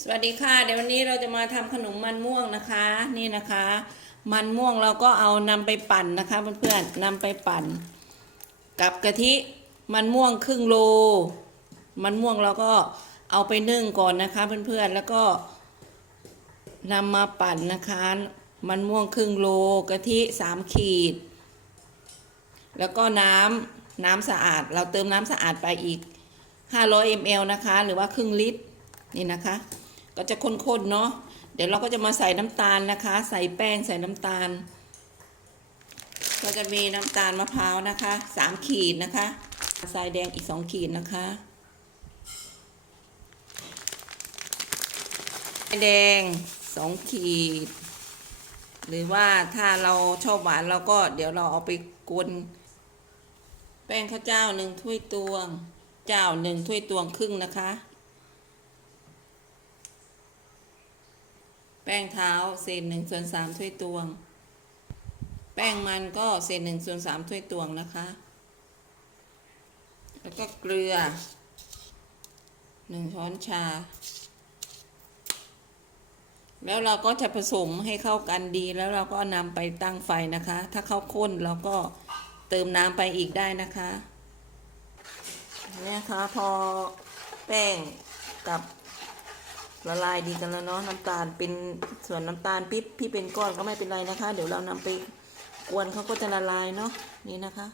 สวัสดีค่ะ เดี๋ยววันนี้เราจะมาทำขนมมันม่วงนะคะ นี่นะคะ มันม่วงเราก็เอานำไปปั่นนะคะเพื่อนๆนำไปปั่น กับกะทิมันม่วงครึ่งโล มันม่วงเราก็เอาไปนึ่งก่อนนะคะเพื่อนๆแล้วก็นำมาปั่นนะคะ มันม่วงครึ่งโลกะทิสามขีด แล้วก็น้ำน้ำสะอาด เราเติมน้ำสะอาดไปอีก500 ml นะคะ หรือว่าครึ่งลิตร นี่นะคะ ก็จะข้นๆเนาะเดี๋ยวเราก็จะมาใส่น้ำตาลนะคะ ใส่แป้งใส่น้ำตาล ก็จะมีน้ำตาลมะพร้าวนะคะสามขีดนะคะทรายแดงอีกสองขีดนะคะแดงสองขีด หรือว่าถ้าเราชอบหวานเราก็เดี๋ยวเราเอาไปกวนแป้งข้าวเจ้าหนึ่งถ้วยตวง เจ้าหนึ่งถ้วยตวงครึ่งนะคะ แป้งเท้าเศษหนึ่งส่วนสามถ้วยตวง แป้งมันก็เศษหนึ่งส่วนสามถ้วยตวงนะคะ แล้วก็เกลือหนึ่งช้อนชา แล้วเราก็จะผสมให้เข้ากันดีแล้วเราก็นำไปตั้งไฟนะคะ ถ้าเข้าข้นเราก็เติมน้ำไปอีกได้นะคะเนี่ยค่ะพอแป้งกับ ละลายดีกันแล้วเนาะน้ำตาลเป็นส่วนน้ำตาลปิ๊บพี่เป็นก้อนก็ไม่เป็นไรนะคะ เดี๋ยวเรานำไปกวนเขาก็จะละลายเนาะนี่นะคะ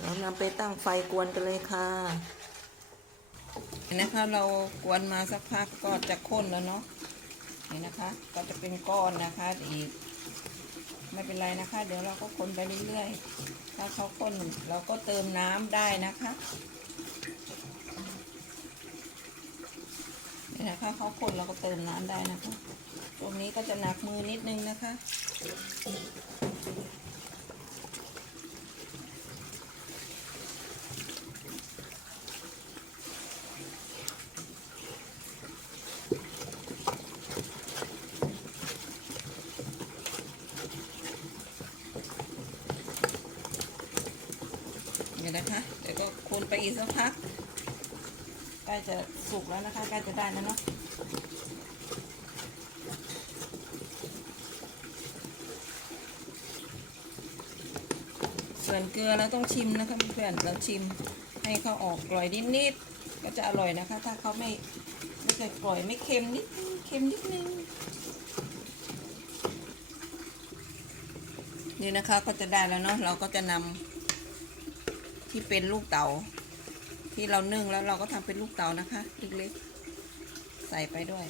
เรานำไปตั้งไฟกวนกันเลยค่ะเห็นนะคะเรากวนมาสักพักก็จะข้นแล้วเนาะนี่นะคะ ก็จะเป็นก้อนนะคะอีกไม่เป็นไรนะคะ เดี๋ยวเราก็คนไปเรื่อยๆถ้าเขาข้นเราก็เติมน้ำได้นะคะ นี่นะคะเขาคนเราก็เติมน้ำได้นะคะ ตรงนี้ก็จะหนักมือนิดนึงนะคะนี่นะคะเดี๋ยวก็คนไปอีกสักพัก ใกล้จะสุกแล้วนะคะ ใกล้จะได้แล้วเนาะส่วนเกลือเราต้องชิมนะคะเพื่อนเราชิมให้เขาออกกร่อยนิดๆก็จะอร่อยนะคะ ถ้าเขาไม่ไม่เคยกร่อยไม่เค็มนิดเค็มนิดนึงนี่นะคะก็จะได้แล้วเนาะเราก็จะนำที่เป็นลูกเต๋า ที่เรานึ่งแล้วเราก็ทำเป็นลูกเต๋านะคะเล็กๆใส่ไปด้วย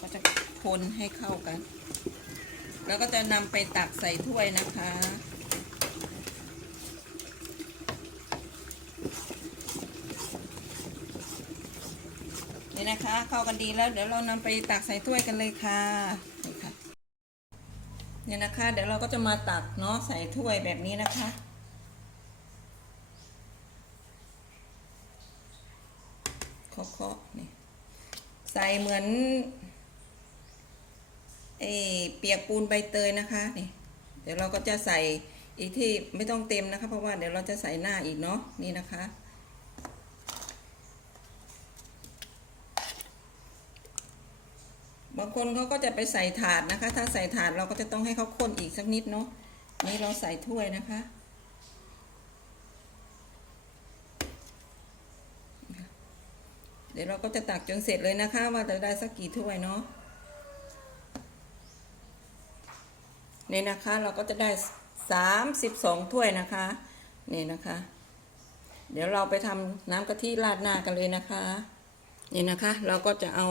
ก็จะคนให้เข้ากัน แล้วก็จะนำไปตักใส่ถ้วยนะคะนี่นะคะเข้ากันดีแล้วเดี๋ยวเรานำไปตักใส่ถ้วยกันเลยค่ะนี่ค่ะเนี่ยนะคะ เดี๋ยวเราก็จะมาตักเนาะใส่ถ้วยแบบนี้นะคะ เคาะๆนี่ใส่เหมือนเอเปียกปูนใบเตยนะคะนี่เดี๋ยวเราก็จะใส่อีกที่ไม่ต้องเต็มนะคะ เพราะว่าเดี๋ยวเราจะใส่หน้าอีกเนาะนี่นะคะ บางคนเขาก็จะไปใส่ถาดนะคะ ถ้าใส่ถาดเราก็จะต้องให้เขาข้นอีกสักนิดเนาะนี่เราใส่ถ้วยนะคะ เดี๋ยวเราก็จะตักจนเสร็จเลยนะคะว่าจะได้สักกี่ถ้วยเนาะนี่นะคะเราก็จะได้สามสิบสองถ้วยนะคะนี่นะคะ เดี๋ยวเราไปทำน้ำกะทิราดหน้ากันเลยนะคะนี่นะคะ เราก็จะเอา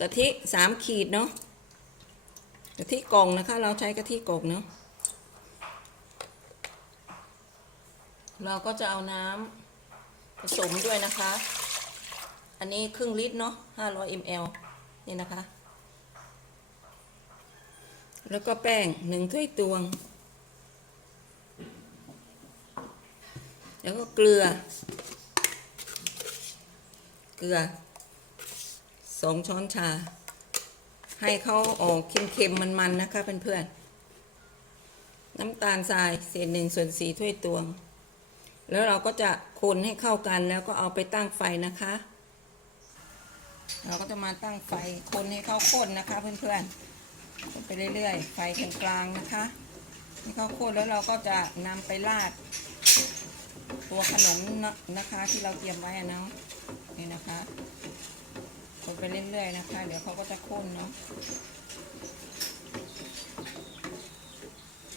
กะทิสามขีดเนาะกะทิกล่องนะคะ เราใช้กะทิกล่องเนาะเราก็จะเอาน้ำผสมด้วยนะคะ อันนี้ครึ่งลิตรเนาะ500 ml นี่นะคะ แล้วก็แป้งหนึ่งถ้วยตวง แล้วก็เกลือ เกลือสองช้อนชา ให้เขาออกเค็มๆมันๆนะคะเพื่อนๆ น้ำตาลทรายเศษหนึ่งส่วนสี่ถ้วยตวงแล้วเราก็จะคนให้เข้ากันแล้วก็เอาไปตั้งไฟนะคะ เราก็จะมาตั้งไฟคนให้เข้าข้นนะคะเพื่อนๆคนไปเรื่อยๆ ไฟกลางๆนะคะ ให้เข้าข้นแล้วเราก็จะนำไปราด ตัวขนมนะนะคะที่เราเตรียมไว้นะนี่นะคะคนไปเรื่อยๆนะคะ เดี๋ยวเขาก็จะข้นเนาะ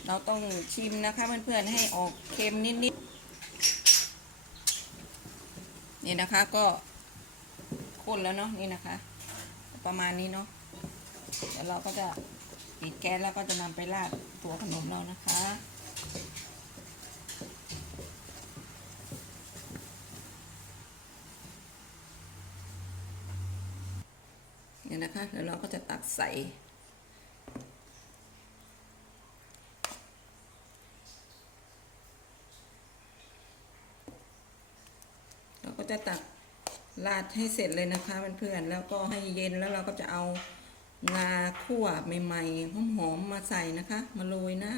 เราต้องชิมนะคะเพื่อนๆให้ออกเค็มนิดๆนี่นะคะก็ ข้นแล้วเนาะนี่นะคะ ประมาณนี้เนาะเดี๋ยวเราก็จะปิดแก๊สแล้วก็จะนำไปราดตัวขนมเรานะคะเนี่ยนะคะเดี๋ยวเราก็จะตักใส่เราก็จะตัก ราดให้เสร็จเลยนะคะเพื่อนๆแล้วก็ให้เย็นแล้วเราก็จะเอางาคั่วใหม่ๆหอมๆมาใส่นะคะ มาโรยหน้า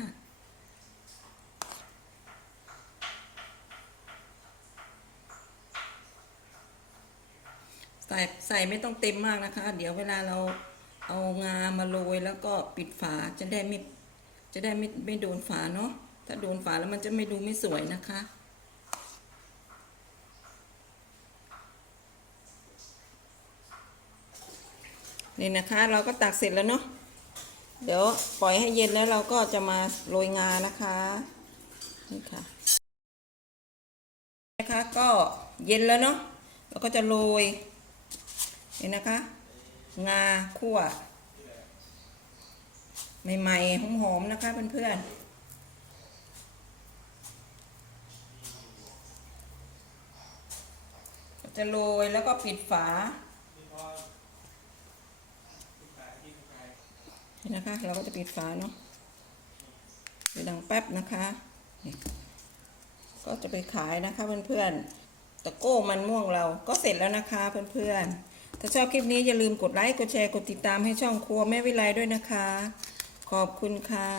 ใส่ใส่ไม่ต้องเต็มมากนะคะ เดี๋ยวเวลาเราเอางามาโรยแล้วก็ปิดฝาจะได้ไม่จะได้ไม่ไม่โดนฝาเนาะถ้าโดนฝาแล้วมันจะไม่ดูไม่สวยนะคะ นี่นะคะเราก็ตักเสร็จแล้วเนาะเดี๋ยวปล่อยให้เย็นแล้วเราก็จะมาโรยงานะคะนี่ค่ะนะคะก็เย็นแล้วเนาะเราก็จะโรยนี่นะคะ งาคั่วใหม่ๆหอมๆนะคะเพื่อนๆจะโรยแล้วก็ปิดฝาเห็ นะคะ เราก็จะปิดฝาเนาะเดี๋ยวดังแป๊บนะคะนี่ก็จะไปขายนะคะเพื่อนๆตะโก้มันม่วงเราก็เสร็จแล้วนะคะเพื่อนๆถ้าชอบคลิปนี้อย่าลืมกดไลค์กดแชร์กดติดตามให้ช่องครัวแม่วิไลด้วยนะคะ ขอบคุณค่ะ